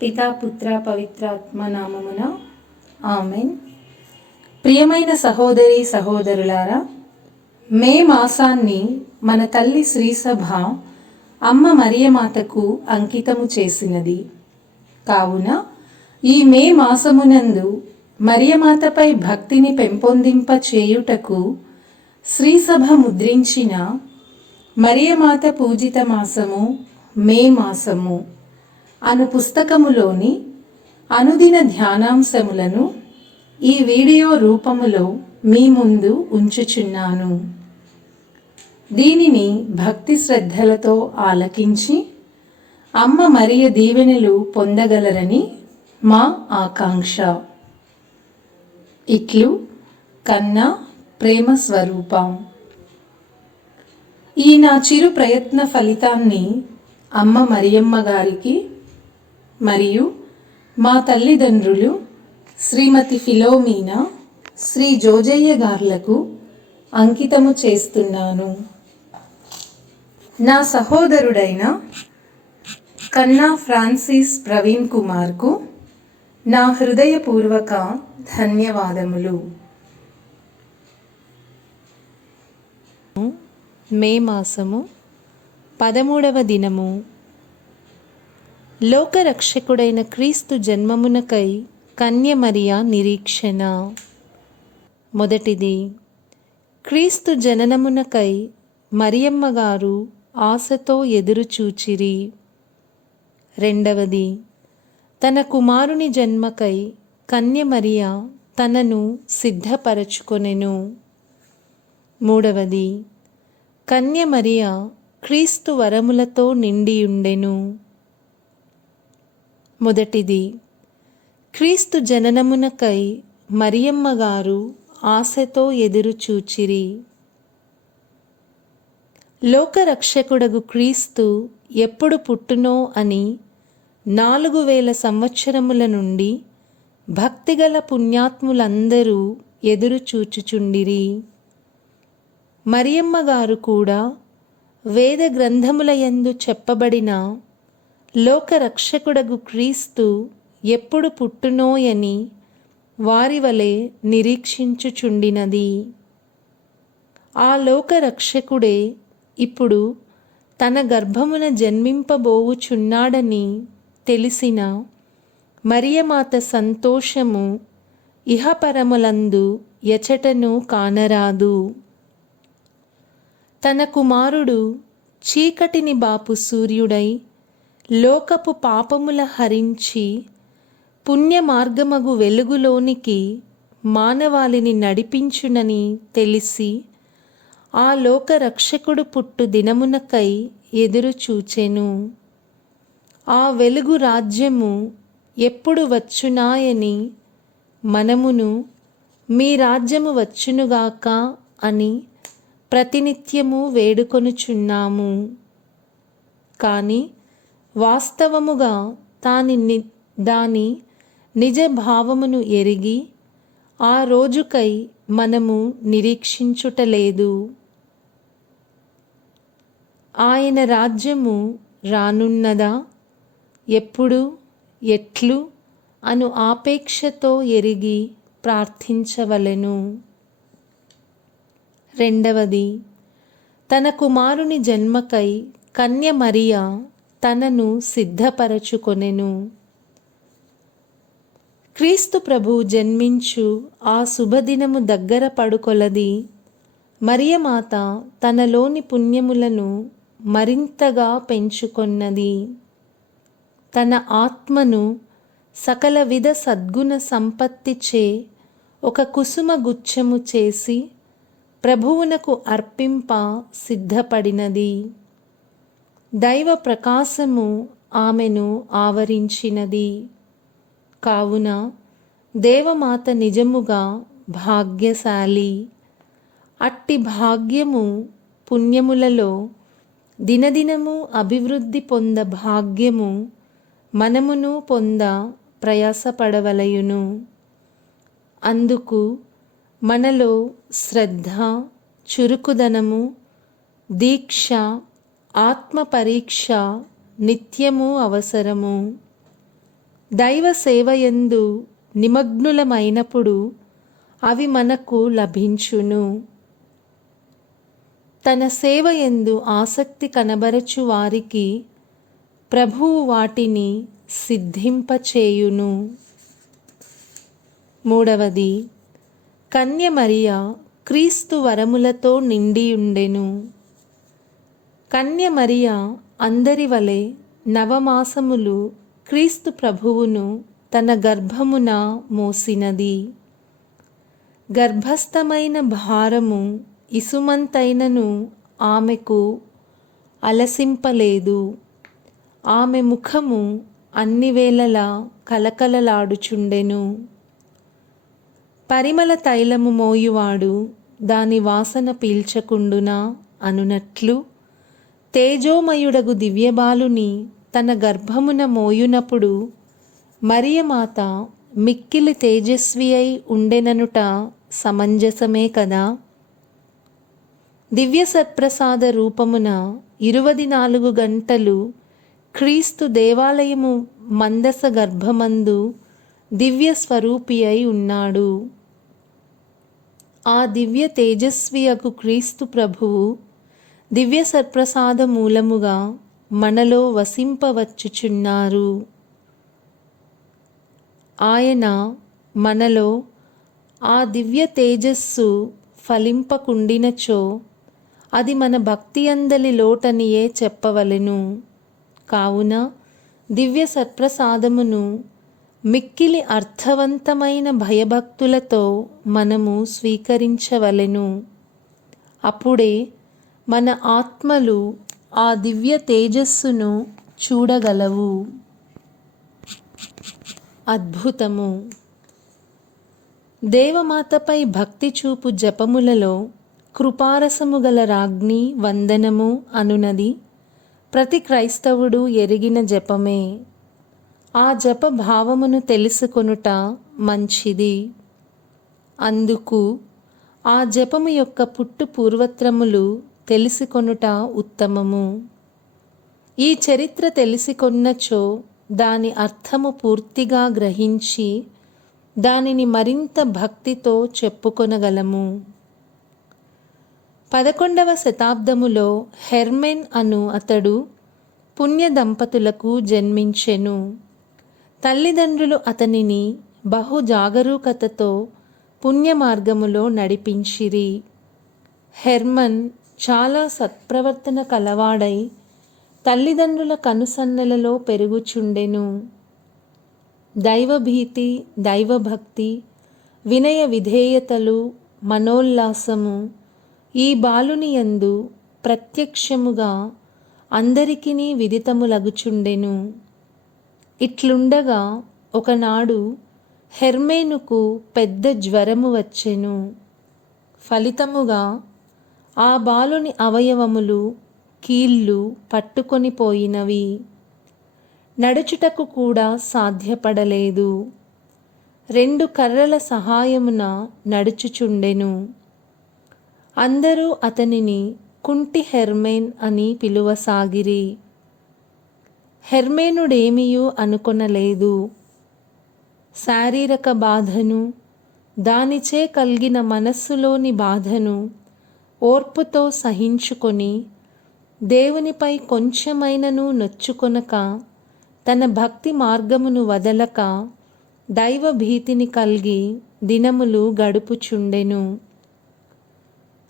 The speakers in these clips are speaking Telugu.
పితా పుత్ర పవిత్రాత్మ నామమున ఆమెన్. ప్రియమైన సహోదరి సహోదరులారా, మే మాసాన్ని మన తల్లి శ్రీసభ అమ్మ మరియమాతకు అంకితము చేసినది. కావున ఈ మే మాసమునందు మరియమాతపై భక్తిని పెంపొందింప చేయుటకు శ్రీసభ ముద్రించిన మరియమాత పూజిత మాసము మే మాసము అను పుస్తకములోని అనుదిన ధ్యానాంశములను ఈ వీడియో రూపములో మీ ముందు ఉంచుచున్నాను. దీనిని భక్తి శ్రద్ధలతో ఆలకించి అమ్మ మరియ దీవెనలు పొందగలరని మా ఆకాంక్ష. ఇట్లు కన్నా ప్రేమ స్వరూపం. ఈ నా చిరు ప్రయత్న ఫలితాన్ని అమ్మ మరియమ్మ గారికి మరియు మా తల్లిదండ్రులు శ్రీమతి ఫిలోమీనా, శ్రీ జోజయ్య గార్లకు అంకితము చేస్తున్నాను. నా సహోదరుడైన కన్నా ఫ్రాన్సిస్ ప్రవీణ్ కుమార్కు నా హృదయపూర్వక ధన్యవాదములు. మే మాసము 13వ దినము. లోకరక్షకుడైన క్రీస్తు జన్మమునకై కన్య మరియ నిరీక్షణ. మొదటిది, క్రీస్తు జననమునకై మరియమ్మ గారు ఆశతో ఎదురుచూచిరి. రెండవది, తన కుమారుని జన్మకై కన్య మరియ తనను సిద్ధపరచుకొనెను. మూడవది, కన్య మరియ క్రీస్తు వరములతో నిండియుండెను. మొదటిది, క్రీస్తు జననమునకై మరియమ్మ గారు ఆశతో ఎదురుచూచిరి. లోకరక్షకుడగు క్రీస్తు ఎప్పుడు పుట్టునో అని 4000 సంవత్సరముల నుండి భక్తిగల పుణ్యాత్ములందరూ ఎదురుచూచుచుండిరి. మరియమ్మ గారు కూడా వేద గ్రంథములయందు చెప్పబడిన లోకరక్షకుడగు క్రీస్తు ఎప్పుడు పుట్టునోయని వారి వలె నిరీక్షించుచుండినది. ఆ లోకరక్షకుడే ఇప్పుడు తన గర్భమున జన్మింపబోవుచున్నాడని తెలిసిన మరియమాత సంతోషము ఇహపరములందు ఎచటను కానరాదు. తన కుమారుడు చీకటిని బాపు సూర్యుడై లోకపు పాపముల హరించి పుణ్యమార్గమగు వెలుగులోనికి మానవాళిని నడిపించునని తెలిసి ఆ లోకరక్షకుడు పుట్టు దినమునకై ఎదురుచూచెను. ఆ వెలుగు రాజ్యము ఎప్పుడు వచ్చునాయని మనమును మీ రాజ్యము వచ్చునుగాక అని ప్రతినిత్యము వేడుకొనుచున్నాము. కానీ వాస్తవముగా దాని నిజ భావమును ఎరిగి ఆ రోజుకై మనము నిరీక్షించుటలేదు. ఆయన రాజ్యము రానున్నదా, ఎప్పుడు, ఎట్లు అను ఆపేక్షతో ఎరిగి ప్రార్థించవలెను. రెండవది, తన కుమారుని జన్మకై కన్య మరియ తనను సిద్ధపరచుకొనెను. క్రీస్తు ప్రభు జన్మించు ఆ శుభదినము దగ్గర పడుకొలది మరియమాత తనలోని పుణ్యములను మరింతగా పెంచుకొన్నది. తన ఆత్మను సకల విధ సద్గుణ సంపత్తిచే ఒక కుసుమ గుచ్ఛము చేసి ప్రభువునకు అర్పింప సిద్ధపడినది. దైవ ప్రకాశము ఆమెను ఆవరించినది. కావున దేవమాత నిజముగా భాగ్యశాలి. అట్టి భాగ్యము పుణ్యములలో దినదినము అభివృద్ధి పొంద భాగ్యము మనమును పొంద ప్రయాసపడవలయును. అందుకు మనలో శ్రద్ధ, చురుకుదనము, దీక్ష, ఆత్మ పరీక్ష నిత్యము అవసరము. దైవ సేవయందు నిమగ్నులమైనప్పుడు అవి మనకు లభించును. తన సేవయందు ఆసక్తి కనబరచు వారికి ప్రభువు వాటిని సిద్ధింపచేయును. మూడవది, కన్య మరియ క్రీస్తు వరములతో నిండియుండెను. కన్య మరియ అందరి వలె నవమాసములు క్రీస్తు ప్రభువును తన గర్భమున మోసినది. గర్భస్థమైన భారము ఇసుమంతైనను ఆమెకు అలసింపలేదు. ఆమె ముఖము అన్ని వేళలా కలకలలాడుచుండెను. పరిమళ తైలము మోయువాడు దాని వాసన పీల్చకుండునా అనునట్లు తేజోమయుడగు దివ్యబాలుని తన గర్భమున మోయునప్పుడు మరియమాత మిక్కిలి తేజస్వి అయి ఉండెననుట సమంజసమే కదా. దివ్య సత్ప్రసాద రూపమున 24 గంటలు క్రీస్తు దేవాలయము మందస గర్భమందు దివ్య స్వరూపి అయి ఉన్నాడు. ఆ దివ్య తేజస్వియగు క్రీస్తు ప్రభువు దివ్య సత్ప్రసాద మూలముగా మనలో వసింపవచ్చుచున్నారు. ఆయన మనలో ఆ దివ్య తేజస్సు ఫలింపకుండినచో అది మన భక్తి అందలి లోటనియే చెప్పవలెను. కావున దివ్య సత్ప్రసాదమును మిక్కిలి అర్థవంతమైన భయభక్తులతో మనము స్వీకరించవలెను. అప్పుడే మన ఆత్మలు ఆ దివ్య తేజస్సును చూడగలవు. అద్భుతము. దేవమాతపై భక్తి చూపు జపములలో కృపారసము గల రాజ్ఞి వందనము అనునది ప్రతి క్రైస్తవుడు ఎరిగిన జపమే. ఆ జప భావమును తెలుసుకొనుట మంచిది. అందుకు ఆ జపము యొక్క పుట్టు పూర్వత్రములు తెలుసుకొనుట ఉత్తమము. ఈ చరిత్ర తెలిసికొన్నచో దాని అర్థము పూర్తిగా గ్రహించి దానిని మరింత భక్తితో చెప్పుకొనగలము. 11వ శతాబ్దములో హెర్మెన్ అను అతడు పుణ్య దంపతులకు జన్మించెను. తల్లిదండ్రులు అతనిని బహు జాగరూకతతో పుణ్య మార్గములో నడిపించిరి. హెర్మన్ చాలా సత్ప్రవర్తన కలవాడై తల్లిదండ్రుల కనుసన్నలలో పెరుగుచుండెను. దైవభీతి, దైవభక్తి, వినయ విధేయతలు, మనోల్లాసము ఈ బాలుని యందు ప్రత్యక్షముగా అందరికిని విదితములగుచుండెను. ఇట్లుండగా ఒకనాడు హెర్మేనుకు పెద్ద జ్వరము వచ్చెను. ఫలితముగా ఆ బాలుని అవయవములు కీళ్ళు పట్టుకొని పోయినవి. నడుచుటకు కూడా సాధ్యపడలేదు. 2 కర్రల సహాయమున నడుచుచుండెను. అందరూ అతనిని కుంటి హెర్మేన్ అని పిలువసాగిరి. హెర్మేనుడేమియూ అనుకొనలేదు. శారీరక బాధను, దానిచే కలిగిన మనస్సులోని బాధను ఓర్పుతో సహించుకొని దేవునిపై కొంచెమైనను నొచ్చుకొనక తన భక్తి మార్గమును వదలక దైవభీతిని కలిగి దినములు గడుపుచుండెను.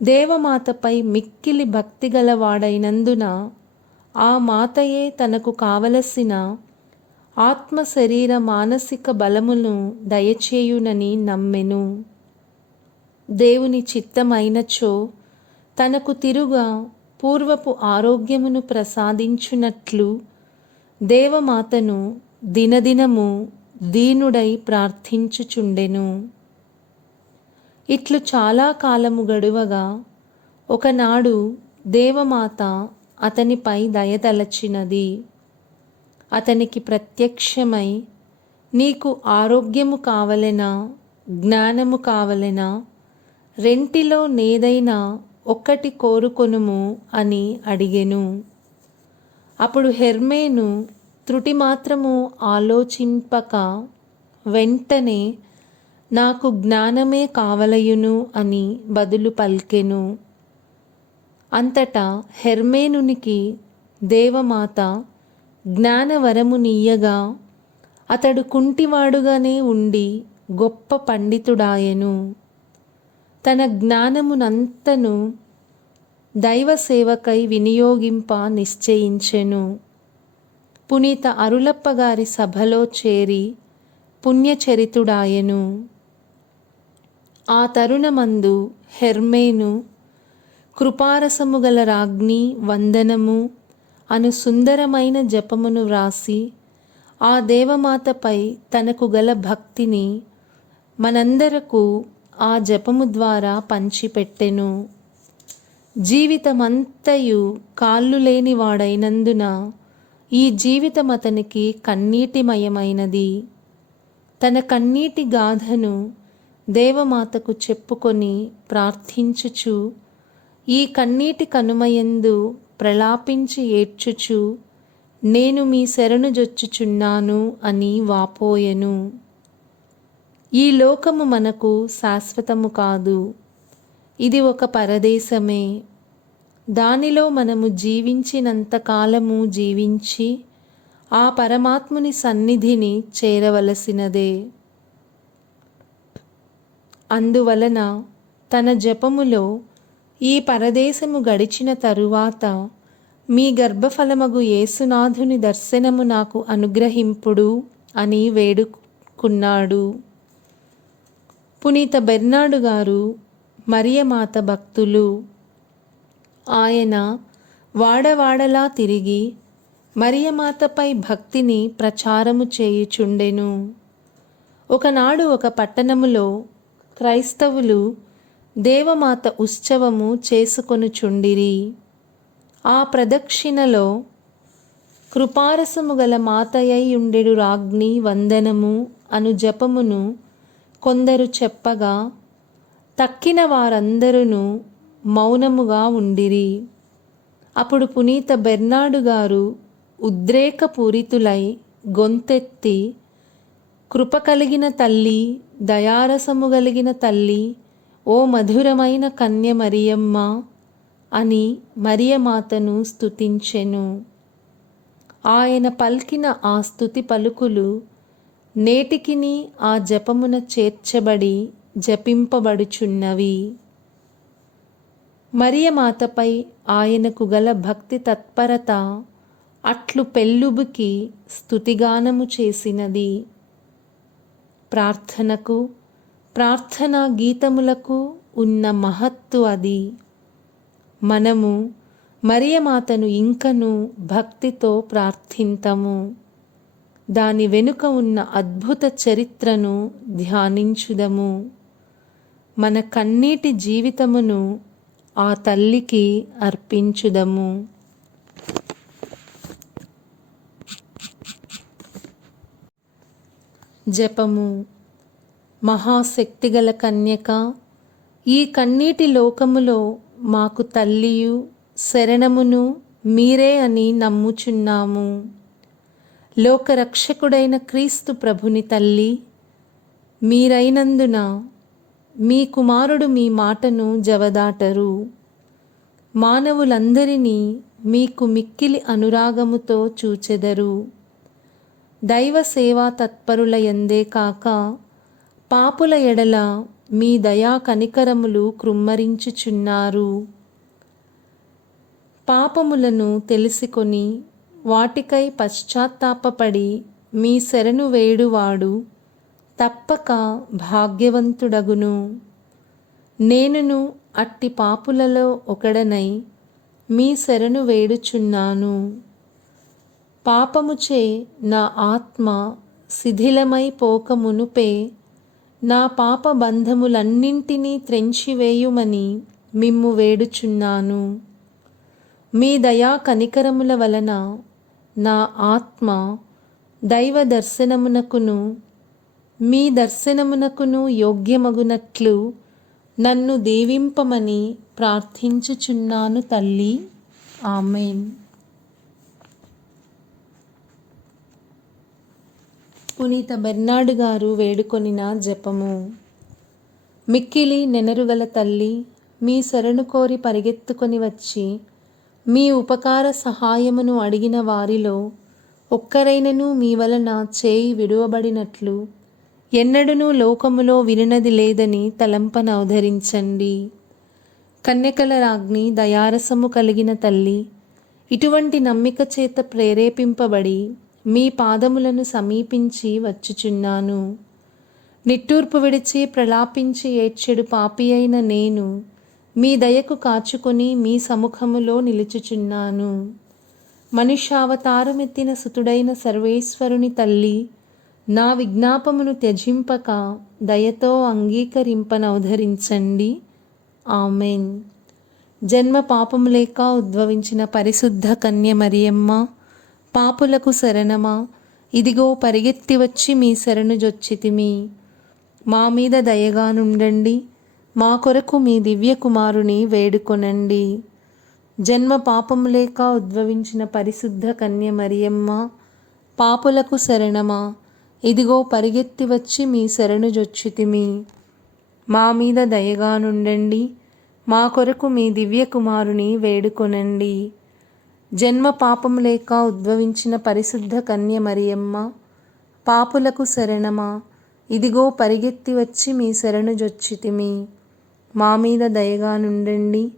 దేవమాతపై మిక్కిలి భక్తి గలవాడైనందున ఆ మాతయే తనకు కావలసిన ఆత్మ శరీర మానసిక బలమును దయచేయునని నమ్మెను. దేవుని చిత్తమైనచో తనకు తిరుగా పూర్వపు ఆరోగ్యమును ప్రసాదించునట్లు దేవమాతను దినదినము దీనుడై ప్రార్థించుచుండెను. ఇట్లు చాలా కాలము గడువగా ఒకనాడు దేవమాత అతనిపై దయతలచినది. అతనికి ప్రత్యక్షమై, నీకు ఆరోగ్యము కావలెనా, జ్ఞానము కావలెనా, రెంటిలో నేదైనా ఒక్కటి కోరుకొనుము అని అడిగెను. అప్పుడు హెర్మేను త్రుటి మాత్రము ఆలోచింపక వెంటనే నాకు జ్ఞానమే కావలయును అని బదులు పల్కెను. అంతటా హెర్మేనునికి దేవమాత జ్ఞానవరమునియ్యగా అతడు కుంటివాడుగానే ఉండి గొప్ప పండితుడాయెను. తన జ్ఞానమునంతను దైవసేవకై వినియోగింప నిశ్చయించెను. పునీత అరులప్ప గారి సభలో చేరి పుణ్యచరితుడాయెను. ఆ తరుణమందు హెర్మేను కృపారసము గల రాజ్ఞి వందనము అను సుందరమైన జపమును వ్రాసి ఆ దేవమాతపై తనకు గల భక్తిని మనందరకు ఆ జపము ద్వారా పంచిపెట్టెను. జీవితమంతయు కాళ్ళు లేని వాడైనందున ఈ జీవితం అతనికి కన్నీటిమయమైనది. తన కన్నీటి గాథను దేవమాతకు చెప్పుకొని ప్రార్థించుచు ఈ కన్నీటి కనుమయందు ప్రలాపించి ఏడ్చుచు నేను మీ శరణు జొచ్చుచున్నాను అని వాపోయెను. ఈ లోకము మనకు శాశ్వతము కాదు, ఇది ఒక పరదేశమే. దానిలో మనము జీవించినంత కాలము జీవించి ఆ పరమాత్ముని సన్నిధిని చేరవలసినదే. అందువలన తన జపములో ఈ పరదేశము గడిచిన తరువాత మీ గర్భఫలమగు యేసునాథుని దర్శనము నాకు అనుగ్రహింపుడు అని వేడుకున్నాడు. పునీత బెర్నార్డు గారు మరియమాత భక్తులు. ఆయన వాడవాడలా తిరిగి మరియమాతపై భక్తిని ప్రచారము చేయుచుండెను. ఒకనాడు ఒక పట్టణములో క్రైస్తవులు దేవమాత ఉత్సవము చేసుకొనుచుండిరి. ఆ ప్రదక్షిణలో కృపారసము గల మాతయై ఉండెడు రాజ్ఞి వందనము అను జపమును కొందరు చెప్పగా తక్కిన వారందరూ మౌనముగా ఉండిరి. అప్పుడు పునీత బెర్నార్డు గారు ఉద్రేకపూరితులై గొంతెత్తి, కృప కలిగిన తల్లి, దయారసము కలిగిన తల్లి, ఓ మధురమైన కన్య మరియమ్మ అని మరియమాతను స్తుతించెను. ఆయన పల్కిన ఆ స్తుతి పలుకులు నేటికిని ఆ జపమున చేర్చబడి జపింపబడుచున్నవి. మరియమాతపై ఆయనకు గల భక్తి తత్పరత అట్లు పెళ్ళుబుకి స్తుతిగానము చేసినది. ప్రార్థనకు, ప్రార్థనా గీతములకు ఉన్న మహత్తు అది. మనము మరియమాతను ఇంకను భక్తితో ప్రార్థింతము. దాని వెనుక ఉన్న అద్భుత చరిత్రను ధ్యానించుదము. మన కన్నీటి జీవితమును ఆ తల్లికి అర్పించుదము. జపము. మహాశక్తిగల కన్యక, ఈ కన్నీటి లోకములో మాకు తల్లియు శరణమును మీరే అని నమ్ముచున్నాము. లోకరక్షకుడైన క్రీస్తు ప్రభుని తల్లి మీరైనందున మీ కుమారుడు మీ మాటను జవదాటరు. మానవులందరినీ మీకు మిక్కిలి అనురాగముతో చూచెదరు. దైవ సేవా తత్పరుల యందే కాక పాపుల ఎడల మీ దయా కనికరములు కృమ్మరించుచున్నారు. పాపములను తెలిసికొని వాటికై పశ్చాత్తాపపడి మీ శరణు వేడువాడు తప్పక భాగ్యవంతుడగును. నేనును అట్టి పాపులలో ఒకడనై మీ శరణు వేడుచున్నాను. పాపముచే నా ఆత్మ శిథిలమై పోక మునుపే నా పాప బంధములన్నింటినీ త్రెంచివేయుమని మిమ్ము వేడుచున్నాను. మీ దయా కనికరముల వలన నా ఆత్మ దైవ దర్శనమునకును మీ దర్శనమునకును యోగ్యమగునట్లు నన్ను దీవింపమని ప్రార్థించుచున్నాను తల్లి. ఆమెన్. పునీత బెర్నార్డు గారు వేడుకొనిన జపము. మిక్కిలి నెనరుగల తల్లి, మీ శరణు కోరి పరిగెత్తుకొని వచ్చి మీ ఉపకార సహాయమును అడిగిన వారిలో ఒక్కరైనను మీ వలన చేయి విడువబడినట్లు ఎన్నడూనూ లోకములో వినినది లేదని తలంపనవధరించండి. కన్యకల రాజ్ఞి, దయారసము కలిగిన తల్లి, ఇటువంటి నమ్మిక చేత ప్రేరేపింపబడి మీ పాదములను సమీపించి వచ్చుచున్నాను. నిట్టూర్పు విడిచి ప్రలాపించి ఏడ్చెడు పాపి అయిన నేను మీ దయకు కాచుకొని మీ సముఖములో నిలుచుచున్నాను. మనుష్యావతారమెత్తిన సుతుడైన సర్వేశ్వరుని తల్లి, నా విజ్ఞాపమును త్యజింపక దయతో అంగీకరింపనవధరించండి. ఆమెన్. జన్మ పాపము లేక ఉద్భవించిన పరిశుద్ధ కన్య మరియమ్మ, పాపులకు శరణమా, ఇదిగో పరిగెత్తి వచ్చి మీ శరణు జొచ్చితిమి. మా మీద దయగా నుండండి, మా కొరకు మీ దివ్య కుమారుని వేడుకొనండి. జన్మ పాపము లేక ఉద్భవించిన పరిశుద్ధ కన్య మరియమ్మ, పాపులకు శరణమా, ఇదిగో పరిగెత్తి వచ్చి మీ శరణు జొచ్చితిమి. మా మీద దయగా నుండండి, మా కొరకు మీ దివ్య కుమారుని వేడుకొనండి. జన్మ పాపము లేక ఉద్భవించిన పరిశుద్ధ కన్య మరియమ్మ, పాపులకు శరణమా, ఇదిగో పరిగెత్తి వచ్చి మీ శరణు జొచ్చితిమి. మా మీద దయగా నుండండి,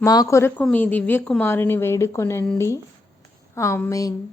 మా కొరకు మీ దివ్య కుమారుని వేడుకొనండి. ఆమెన్.